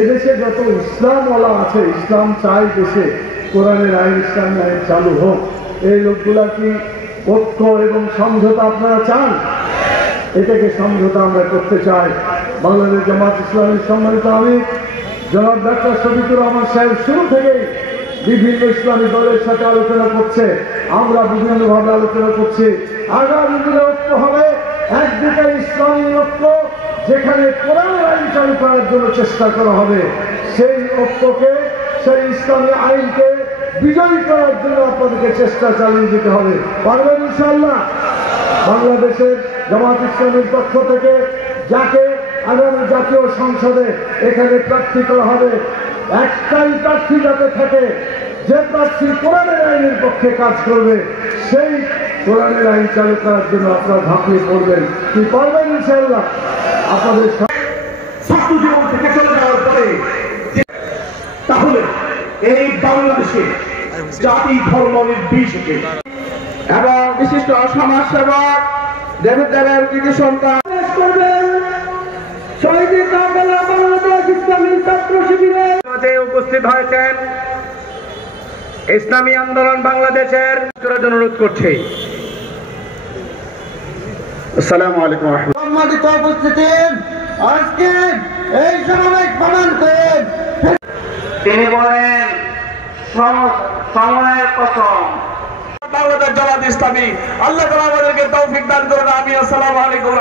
এদেশে যত ইসলামওয়ালা আছে, ইসলাম চাই দেশে কোরআনের আইন, ইসলামের আইন চালু হোক। এই লোকগুলা কি ঐক্য এবং সমঝোতা আপনারা চান? এটাকে সমঝোতা আমরা করতে চাই। বাংলাদেশ জামাত ইসলামের সম্মানিত আমির জনাব ডাক্তার শফিকুর রহমান সাহেব শুরু থেকেই বিভিন্ন ইসলামী দলের সাথে আলোচনা করছে, আমরা বিভিন্নভাবে আলোচনা করছি। আগামী দিনে ঐক্য হবে, একদিকে ইসলামী ঐক্য যেখানে কোরআনের আইন চালু করার জন্য চেষ্টা করা হবে, সেই ঐক্যকে, সেই ইসলামী আইনকে বিজয়ী করার জন্য আপনাদেরকে চেষ্টা চালিয়ে যেতে হবে। পারবেন ইনশাআল্লাহ? বাংলাদেশের জামাত ইসলামের পক্ষ থেকে যাকে আগামী জাতীয় সংসদে এখানে প্রার্থী করা হবে, একটাই প্রার্থী যাতে থাকে, যে প্রার্থী কোরআনের আইনের পক্ষে কাজ করবে, সেই কোরআনের আইন চালু করার জন্য আপনারা ঝাঁপিয়ে পড়বেন। কি পারবেন ইনশাআল্লাহ? আপনাদের ছাত্র জীবন থেকে চলে যাওয়ার পরে তাহলে এই বাংলাদেশে জাতি ধর্ম নির্বিশেষে এবং বিশিষ্ট সমাজসেবক দেবের দেবের কৃতি সন্তান করবেন শহীদ কাফেলা বাংলাদেশ ইসলামী ছাত্র শিবিরে উপস্থিত হয়েছেন ইসলামী আন্দোলন বাংলাদেশের অনুরোধ করছে। আসসালামু আলাইকুম। সম্মানিত উপস্থিতি, আজকে এই সমাবেশ প্রমাণ করেন তিনি বলেন সময়ের কসম। বাংলাদেশ জামাত ইসলামী আল্লাহ তাআলা আমাদেরকে তৌফিক দান করেন। আমি আসসালামু আলাইকুম।